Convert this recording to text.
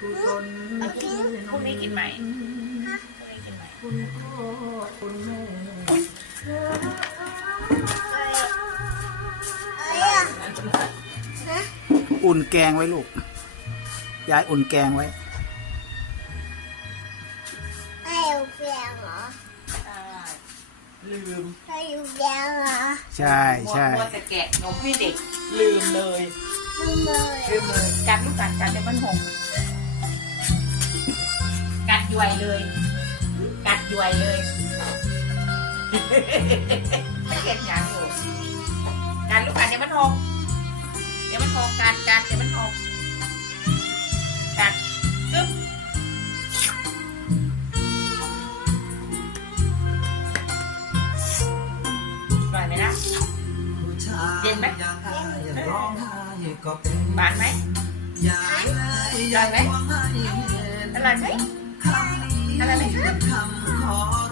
กุศลพรุ่งนี้กินไหมพรุ่งนี้กินไหมคุณพ่อคุณแม่อุ่นแกงไว้ลูก ยายอุ่นแกงไว้ไม่อยู่เพียงเหรอใช่ลืมไม่อยู่เพียงเหรอ ใช่ใช่มัวแต่แกะนมให้เด็กลืมเลยไม่เลยลืมเลยกัดลูกกัดกัดเดี๋ยวมันหงกัด ย่วยเลย กัดย่วยเลยไม่เห็นอย่างอยู่กัดลูกกัดเดี๋ยวมันหงเดี๋ยวมันหงกัดกัดเดี๋ยวมันหงกัดกึ๊บปล่อยไหมล่ะเย็นไหมร้องไห้ก็เป็นหวานไหมอย่าเลยได้ไหมอย่าให้อร่อยไหมคำนี้ อะไรไหมคะเป็นคำขอ